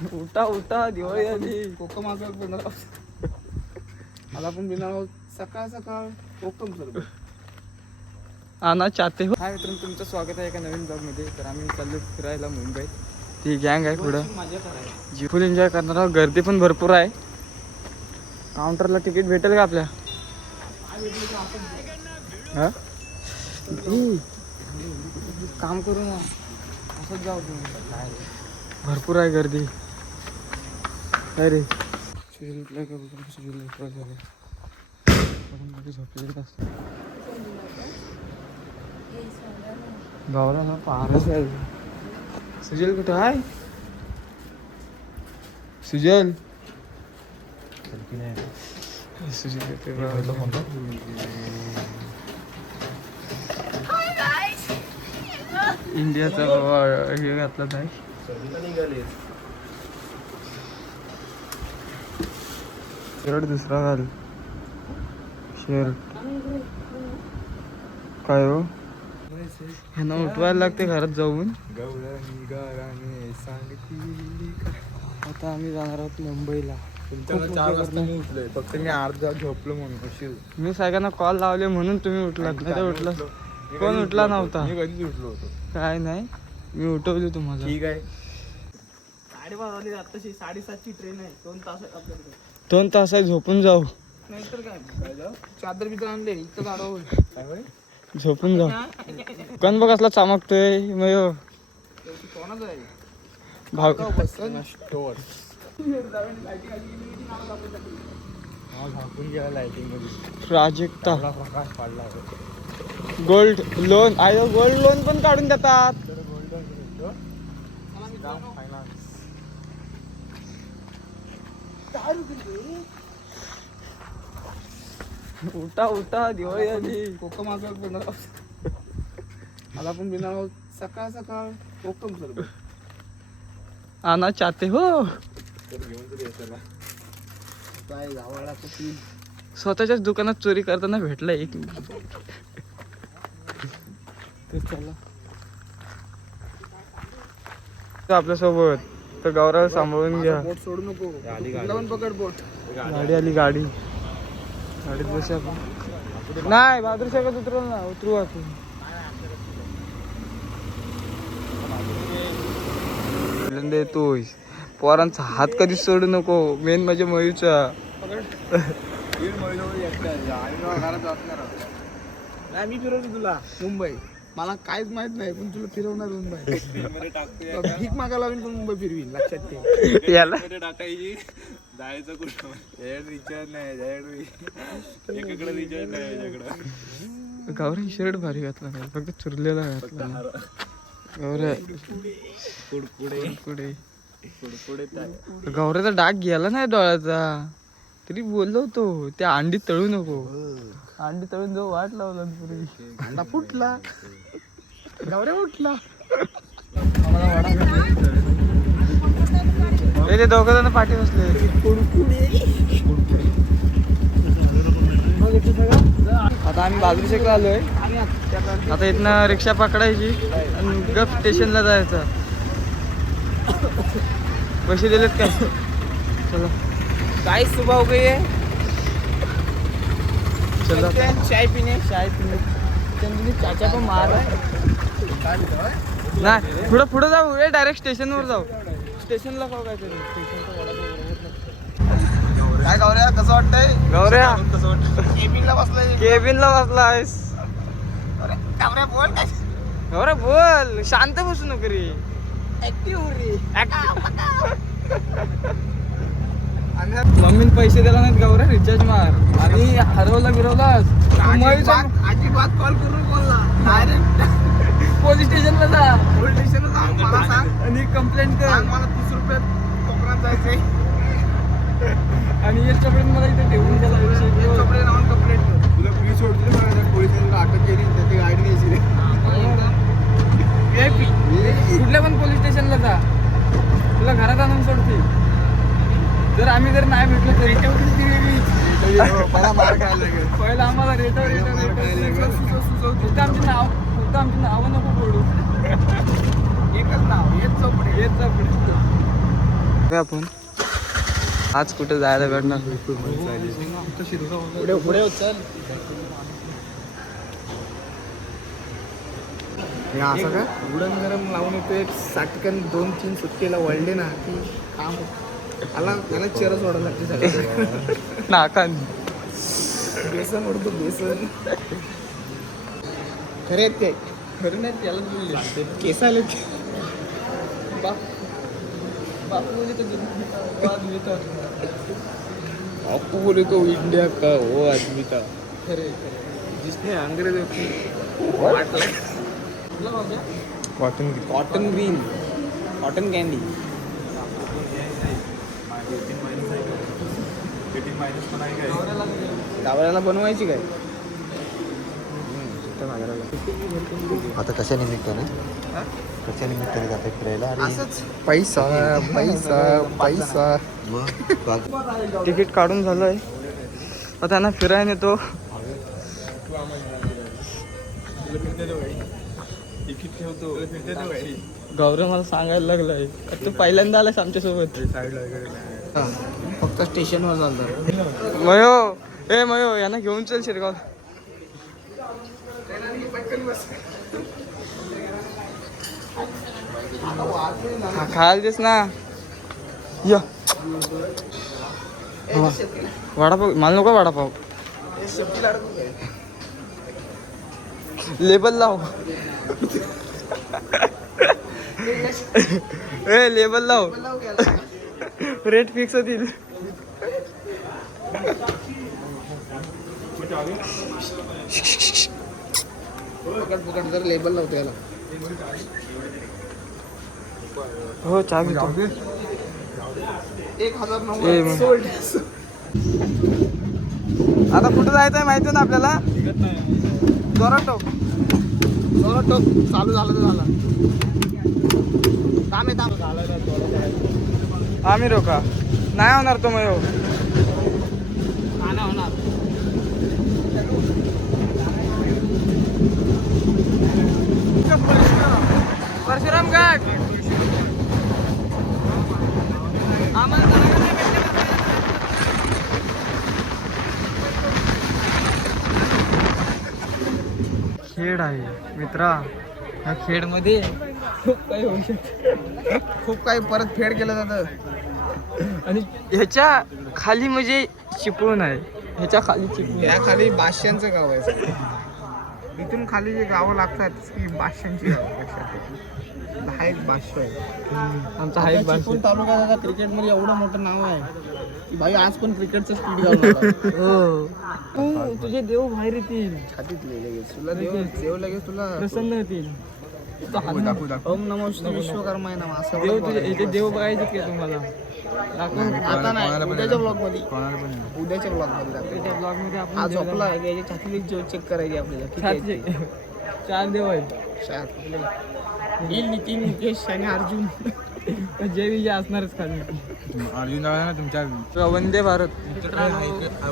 उठा उठा दिवाळी आली कोकम आजार बनणार मला पण बिना सकाळ सकाळ कोकम सरबत. आणा चाहते हो. हाय मित्रांनो तुमचं स्वागत आहे एका नवीन ब्लॉगमध्ये तर आम्ही चाललो फिरायला मुंबईत. ती गँग आहे पुढं. फुल एन्जॉय करणार आहोत. गर्दी पण भरपूर आहे. काउंटरला तिकीट भेटेल का आपल्या? हा? काम करू ना. असंच जाऊ तुम्ही भरपूर आहे गर्दी. अरे. रे सुजल उठलाय का बघा सुजल उठला आपण असतं गावला ना पारच आहे सुजल कुठं आहे? सुजल. सुजल इंडियाचा बाबा हे घातला नाही. शर्ट दुसरा घाल. शर्ट काय हो? ह्यांना उठवायला लागते घरात जाऊन. आता आम्ही जाणार आहोत मुंबईला. चार वाजता. मी उठलोय. फक्त मी अर्धा झोपलो म्हणून उशीर. मी सगळ्यांना कॉल लावले म्हणून तुम्ही उठलात नाही तर उठला? कोण उठला नव्हता? मी कधीच उठलो होतो. काय नाही. मी उठवली तुम्हाला. ठीक आहे. साडेबारा वाजले आत्ताशी साडेसातची ट्रेन आहे. दोन तास आपल्याकडे. दोन तास आहे झोपून जाऊ. नाहीतर काय? चादर बिदर आणले इथं गाडव काय होय? झोपून जाऊ. कोण बघ असला चमकतोय. आहे? भाव प्राजक्ता. थोडा प्रकाश पाडला होता. Gold loan. आयो गोल्ड लोन पण काढून देतात. उठा उठा दिवाळी आली. कोकम आजार बनणार मला पण बिना सकाळ सकाळ कोकम सरबत आणा चाहते हो. काय गावाला कशी स्वतःच्याच दुकानात चोरी करताना भेटला एक चला. आपल्यासोबत. तर गौरव सांभाळून घ्या. बोट सोडू नको. पण पकड बोट. गाडी आली गाडी. गाडीत आपण. नाही बहादूर साहेब उतरवलं ना उतरू आपण. येतोय. पोरांचा हात कधीच सोडू नको. मेन म्हणजे मयूचा मी फिरवतो तुला. मुंबई. मला काहीच माहीत नाही पण तुला फिरवणार मुंबई भीक मागायला लावीन पण मुंबई फिरवीन लक्षात ठेव. याला? टाकायची. जायचं कुठं? याड रिचार्ज नाही याड एकाकडे रिचार्ज नाही याच्याकडं. गौरी शर्ट भारी घातला नाही फक्त चुरलेला घातला. गौऱ्या कुडकुडे. पुढे कुडकुडे गौऱ्याचा डाग गेला नाही डोळ्याचा. तरी बोललो होतो त्या अंडी तळू नको. अंडी तळून जाऊ वाट लावला पुरी. अंडा फुटला. गवऱ्या उठला. ए, ते दोघं जण पाठी बसले. आता आम्ही बाजरी शेकला आलोय. आता इथनं रिक्षा पकडायची आणि गप स्टेशनला जायचं. पैसे दिलेत काय? चला. काय सुबह हो गई है। चला चलते हैं चाय पीने चाय पिणे त्यांनी चाचा पण मार नाही पुढं पुढं जाऊ रे डायरेक्ट स्टेशनवर जाऊ. स्टेशनला खाऊ काय तरी स्टेशनचा काय गवऱ्या कसं वाटतंय? गौऱ्या. कसं वाटतं केबिनला बसलाय. केबिनला बसलायस. गवऱ्या बोल काय? गौऱ्या बोल. शांत बसू नको रे. ऍक्टिव्ह रे. मम्मीने पैसे दिला नाहीत गौऱ्या रिचार्ज मार. आणि हरवला बिरवलास अजिबात कॉल करून बोलला डायरेक्ट पोलीस स्टेशनला जा. पोलीस स्टेशनला सांग मला सांग. आणि कंप्लेंट कर. मला तीस रुपये कोकणात जायचंय आणि याच्यापर्यंत मला इथे ठेवून गेला कंप्लेंट कर. तुला पोलीस सोडतील मला अटक केली त्याची गाडी न्यायची. कुठल्या पण पोलीस स्टेशनला जा. तुला घरात आणून सोडते जर आम्ही जर नाही भेटलो तरी मला मार खायला लागेल. पहिला आम्हाला रेटव रेटव रेटव फक्त आमची नाव फक्त आमची नावं नको बोलू. एकच नाव हेच चौपडे. येत बघा आपण. आज कुठे जायला भेटणार? पुढे पुढे चल. हे असं का? उडण गरम लावून येतो एक साटकन दोन तीन सुट्टीला वळले ना की काम नाकान बेसन उडतो बेसन खरे आहेत ते खरे नाही त्याला बोलले केस आले बापू बोले तो इंडिया का वो आदमी का खरे जिसने अंग्रेजों की वाटून कॉटन ग्रीन कॉटन कॅन्डी गावऱ्याला बनवायची काय? आता कशा निमित्ताने? कशा निमित्ताने जाते फिरायला आणि पैसा पैसा पैसा. तिकीट काढून झालंय. आता त्यांना फिरायला नेतो. गौरव मला सांगायला लागलाय. तू पहिल्यांदा आलास आमच्यासोबत. फक्त स्टेशनवर चालतात मयो ए मयो यांना घेऊन चल शिरगाव. हा, खायला देस ना. या. वडापाव मला नको वडापाव. लेबल लाव. ए लेबल लाव. रेट फिक्स होतील जर लेबल लावतो याला. हो चहा घेतो एक हजार. सोल्ड आता कुठं जायचंय माहिती ना आपल्याला? जोरात टोक चालू झालं तर झालं. थांब आहे थांब आम्ही हो रोका नाही होणार तो मयो नाही होणार परशुराम घाट. खेड आहे मित्रा. ह्या खेडमध्ये खूप काही होऊ शकतं. खूप काही परत फेड केलं जातं. आणि ह्याच्या खाली म्हणजे चिपळूण आहे. ह्याच्या खाली चिपळूण. या खाली बादशांचं गाव आहे. इथून खाली जे गावं लागतात ती बादशांची गावं लक्षात. हा एक बादशाह आहे. आमचा हा एक चिपळूण तालुक्यात आता क्रिकेटमध्ये एवढं मोठं नाव आहे की भाई आज पण क्रिकेटचं स्पीड हो. तू तुझे देव बाहेर येतील. छातीत लगेच. तुला देव देव लगेच तुला प्रसन्न ओम नमो श्री विश्वकर्मा नाम. असं देव. तुझे इथे देव बघायचे का तुम्हाला? आता नाही उद्याच्या ब्लॉगमध्ये उद्याच्या ब्लॉगमध्ये दाखव. त्याच्या ब्लॉगमध्ये आपण झोपला छातीत जो चेक करायची आपल्याला. किती आहेत ते. सातशे- चार देव आहेत. शाळेत आपले. नील नितीन मुकेश आणि अर्जुन. जय विजय असणारच खाली. अर्जुन ना तुमच्या वंदे भारत.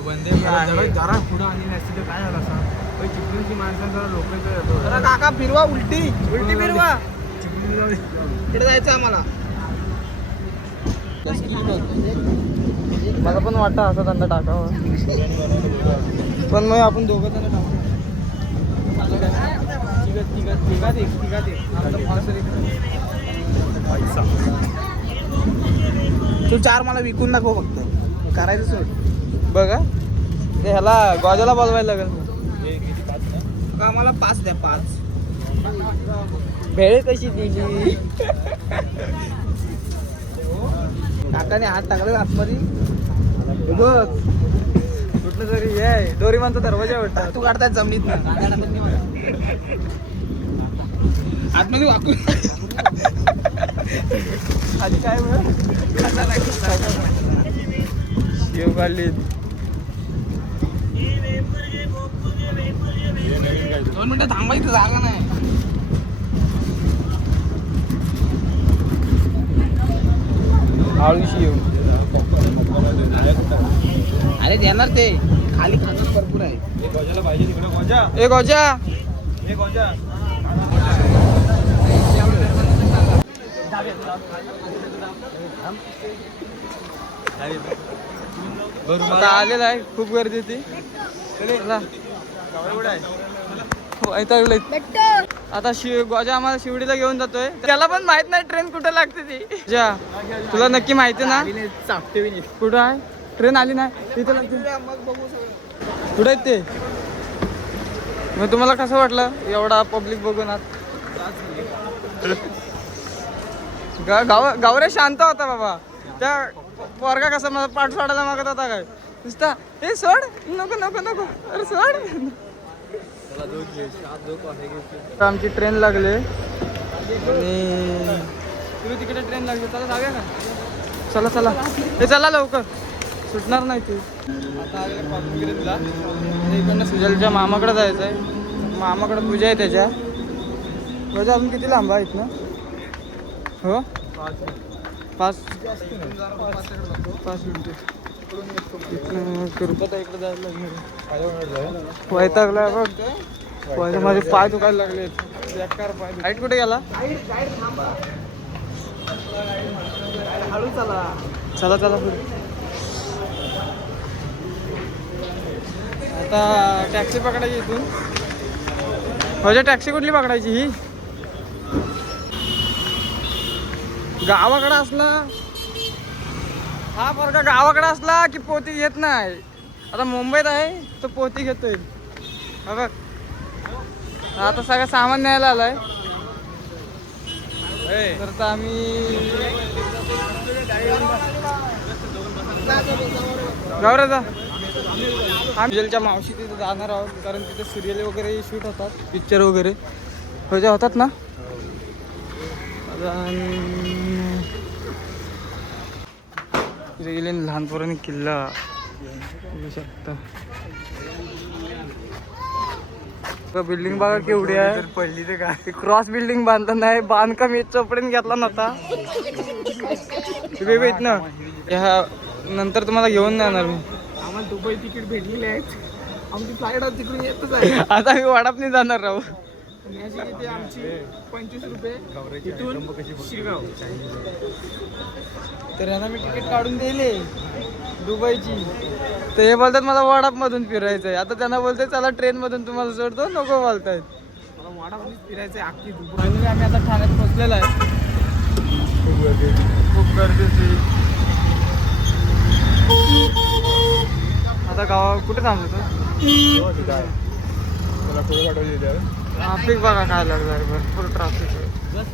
वंदे जरा पुढं आली नसती तर काय झालं असं? चिपळूणची माणसं जरा अरे काका फिरवा उलटी. उलटी फिरवा. इकडे जायचं आम्हाला. मला पण वाटतं असा धंदा टाकावा. पण मग आपण दोघं जण टाकू. तू चार मला विकून दाखव फक्त. करायचं सोड. बघा. ते ह्याला गॉजाला बोलवायला लागेल. आम्हाला पाच द्या पाच. भेळ कशी दिली? काकाने हात टाकला आतमध्ये? बघ. कुठलं तरी हे डोरीमानचा दरवाजा वाटतं. तू काढताय जमिनीत ना. आतमध्ये वाकून. आधी काय शेव काढली दोन मिनिटं थांबायचं जागा नाही. आळू शेव अरे देणार ते. खाली खाणार भरपूर आहे. ए गॉजा आता आलेला आहे खूप गर्दी होती. आता शिव गोजा आम्हाला शिवडीला घेऊन जातोय. त्याला पण माहीत नाही ट्रेन कुठे लागते ती. जा. तुला नक्की माहिती ना? कुठं आहे? ट्रेन आली नाही? इथं लागते कुठे आहेत ते? मग तुम्हाला कसं वाटलं? एवढा पब्लिक बघून आत गाव गावरे शांत होता बाबा. त्या पोरगा कसा मला पाठ सोडायला मागत होता काय? नुसता हे सोड. नको नको नको. अरे सोड. आमची ट्रेन लागले. आणि तुम्ही तिकडे ट्रेन लागली चला जाऊया का? चला चला. हे चला लवकर. सुटणार नाही ते. आता इकडनं सुजलच्या मामाकडे जायचं आहे. मामाकडे पूजा आहे त्याच्या. म्हणजे अजून किती लांब आहे इथनं हो? पाच पाच मिनिटं. वैतागला बघ माझे पाय दुखायला लागले पाय लाइट कुठे गेला हळू चला चला चला पुढे आता टॅक्सी पकडायची इथून म्हणजे टॅक्सी कुठली पकडायची ही? गावाकडं असला हा पोरगा गावाकडे असला की पोती घेत नाही. आता मुंबईत आहे तो पोती घेतोय. हा बघ. आता सगळं सामान न्यायला आलाय. तर आम्ही गौरव आम्ही जेलच्या मावशी तिथे जाणार आहोत कारण तिथे सिरियल वगैरे शूट होतात पिक्चर वगैरे. होत्या होतात ना? तिथे गेले ना लहानपोरांनी किल्ला बघू शकता. बिल्डिंग बघा केवढी आहे. पहिली ते काय? क्रॉस बिल्डिंग बांधलं नाही बांधकाम एक चोपडीने घेतला नव्हता. बेबी इथनं ह्या नंतर तुम्हाला घेऊन जाणार मी. आम्हाला दुबई तिकीट भेटलेले आहेत. आमची फ्लाईट तिकडून येतच आहे. आता मी वाडापनी जाणार राहू ह्याची किती आमची पंचवीस रुपये इथून शिरगाव. तर यांना मी तिकीट काढून दिले दुबईची. तर हे बोलतात मला वडाप मधून फिरायचंय. आता त्यांना बोलतोय चला ट्रेन मधून तुम्हाला सोडतो नको बोलतायत. मला वाडामध्ये फिरायचं आहे अख्खी दुबई. फायनली आम्ही आता ठाण्यात पोहोचलेलो आहे. खूप गर्दी खूप गर्दीची. आता गावा कुठे थांबलो ट्राफिक बघा काय लागलं भरपूर ट्राफिक आहे.